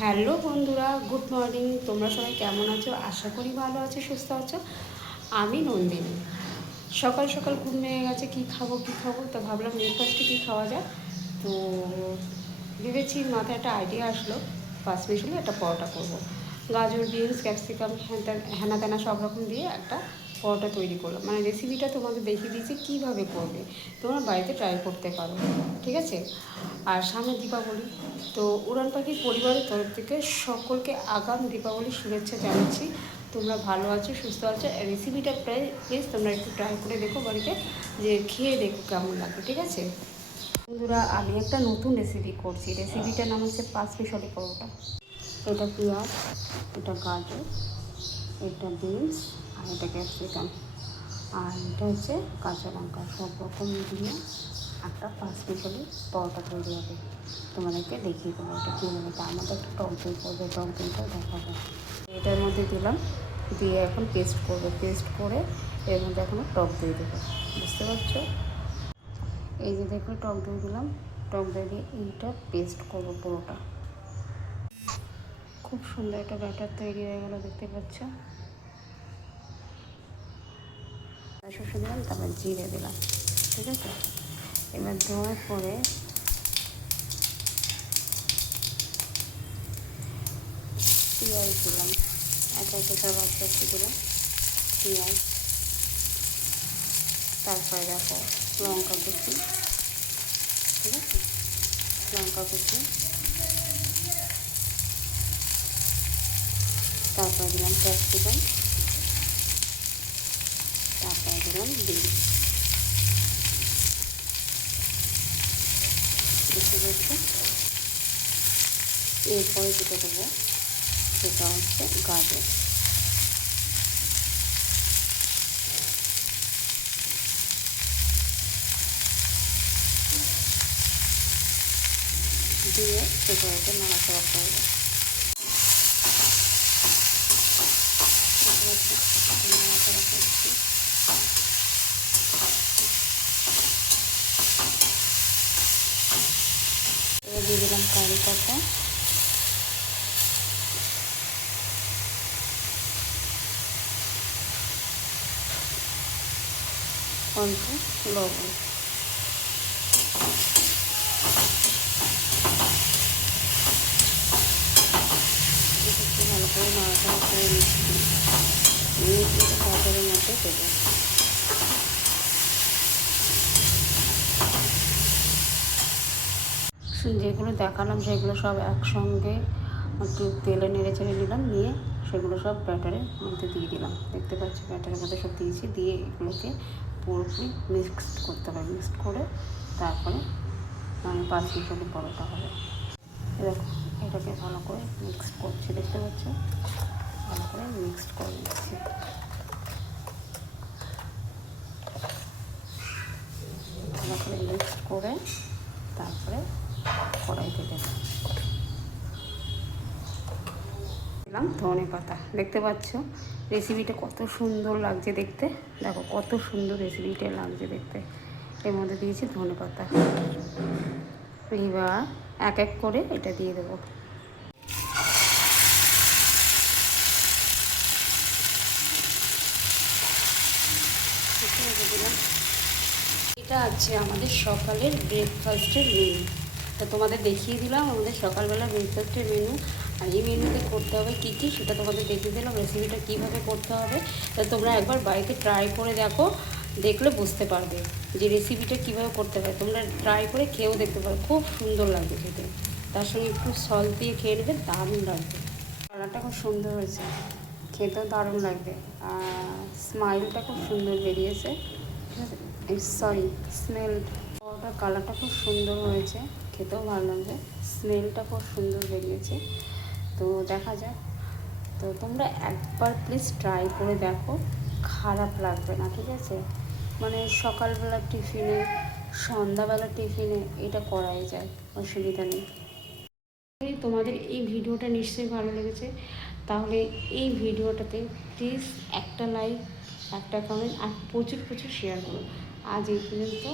Hello বন্ধুরা, good morning. তোমরা সবাই কেমন আছো? আশা করি ভালো আছো, সুস্থ আছো। আমি নন্দিনী। সকাল সকাল ঘুম ভেঙে গেছে, কী খাব কী খাব? তো ভাবলাম ব্রেকফাস্টে কী খাওয়া যায়? তো ভেবেছি মাথায় একটা আইডিয়া আসলো। পাঁচ মিশলে একটা পরোটা করব। গাজর বিনস ক্যাপসিকাম হ্যানা ত্যানা সব রকম দিয়ে একটা পরোটা তৈরি করলাম। মানে রেসিপিটা তোমাদের দেখিয়ে দিয়েছি কীভাবে করবে। তোমরা বাড়িতে ট্রাই করতে পারো, ঠিক আছে? আর সামনে দীপাবলি। তো উড়ান পাখির পরিবারের তরফ থেকে সকলকে আগাম দীপাবলির শুভেচ্ছা জানাচ্ছি। তোমরা ভালো আছো, সুস্থ আছো। রেসিপিটা প্রায় প্লিজ তোমরা একটু ট্রাই করে দেখো বাড়িতে যে খেয়ে দেখো কেমন লাগে, ঠিক আছে? বন্ধুরা, আমি একটা নতুন রেসিপি করছি। রেসিপিটার নাম হচ্ছে পাঁচ মিশালি পরোটা। এটা পেঁয়াজ, এটা গাজর, এটা বিনস আর এটা ক্যাপসিকাম আর এটা হচ্ছে কাঁচা লঙ্কা। সব রকম দিয়ে একটা পাঁচ মিশালি পরোটা তৈরি হবে। তোমাদেরকে দেখিয়ে দেবো এটা কীভাবে তার মধ্যে একটা টক দই করবে, টক দইটাও দেখাবো। এটার মধ্যে দিলাম, দিয়ে এখন পেস্ট করবে। পেস্ট করে এর মধ্যে এখন টক দই দেবো। বুঝতে পারছ? এই যে দেখো টক দই দিলাম। টক দই দিয়ে এইটা পেস্ট করব পুরোটা। খুব সুন্দর একটা ব্যাটার তৈরি হয়ে গেল, দেখতে পাচ্ছ? শস্য দিলাম, তারপর জিরে দিলাম, ঠিক আছে? এবার দেওয়ার পরে পেঁয়াজ দিলাম, এক একটা সব আস্তে আস্তে দিলাম পেঁয়াজ, তারপরে দেখো লঙ্কা কুচি, ঠিক আছে? লঙ্কা কুচি, তারপরে দিলাম ক্যাপসিকাম তারপরে দিলাম পেরেছি এরপরে যেটা দেবো সেটা হচ্ছে গাজর দিয়ে সেগুলোকে নাড়াচাড়া করব নাড়াচাড়া করছি এবার দিয়ে দিলাম কারি পাতা অল্প লবণ একটু ভালো করে নাড়াচাড়া করে নিচ্ছি নিয়ে কিন্তু পাথরের মধ্যে দেবো যেগুলো দেখালাম, সেগুলো সব একসঙ্গে একটু তেলে নেড়ে চেড়ে নিলাম, নিয়ে সেগুলো সব ব্যাটারের মধ্যে দিয়ে দিলাম। দেখতে পাচ্ছি, ব্যাটারের মধ্যে সব দিয়েছি, দিয়ে এগুলোকে পুরোপুরি মিক্সড করতে হবে। মিক্সড করে তারপরে মানে পাঁচ মিশালি পরোটা হবে। এরকম, এটাকে ভালো করে মিক্সড করছি, দেখতে পাচ্ছ? ভালো করে মিক্সড করে নিচ্ছি। ভালো করে মিক্সড করে তারপরে কড়াইতে দেবো দিলাম ধনে পাতা। দেখতে পাচ্ছ রেসিপিটা কত সুন্দর লাগছে দেখতে। দেখো, কত সুন্দর রেসিপিটা লাগছে দেখতে। এর মধ্যে দিয়েছি ধনে পাতা। এবার এক এক করে এটা দিয়ে দেবো। এটা আছে আমাদের সকালের ব্রেকফাস্টের মেনু তা তোমাদের দেখিয়ে দিলাম আমাদের সকালবেলা ব্রেকফাস্টের মেনু আর এই মেনুতে করতে হবে কী কী সেটা তোমাদের দেখিয়ে দিলাম রেসিপিটা কীভাবে করতে হবে। তা তোমরা একবার বাড়িতে ট্রাই করে দেখো, দেখলে বুঝতে পারবে যে রেসিপিটা কীভাবে করতে হয়। তোমরা ট্রাই করে খেয়েও দেখতে পারো, খুব সুন্দর লাগবে খেতে। তার সঙ্গে একটু সল দিয়ে খেয়ে নেবে, দারুণ লাগবে। কালারটা খুব সুন্দর হয়েছে, খেতেও দারুণ লাগবে। আর স্মাইলটা খুব সুন্দর বেরিয়েছে। সরি স্মেল কালারটা খুব সুন্দর হয়েছে। খেতেও ভালো লাগবে স্মেলটা খুব সুন্দর বেরিয়েছে। তো দেখা যাক। তো তোমরা একবার প্লিজ ট্রাই করে দেখো। খারাপ লাগবে না, ঠিক আছে? মানে সকালবেলা টিফিনে সন্ধ্যাবেলা টিফিনে এটা করাই যায়, অসুবিধা নেই। তোমাদের এই ভিডিওটা নিশ্চয়ই ভালো লেগেছে। তাহলে এই ভিডিওটাতে প্লিজ একটা লাইক একটা কমেন্ট আর প্রচুর প্রচুর শেয়ার করো। আজ এই পর্যন্ত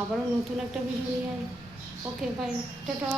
আবারও নতুন একটা ভিডিও নিয়ে ഓക്കെ ബൈ ടാ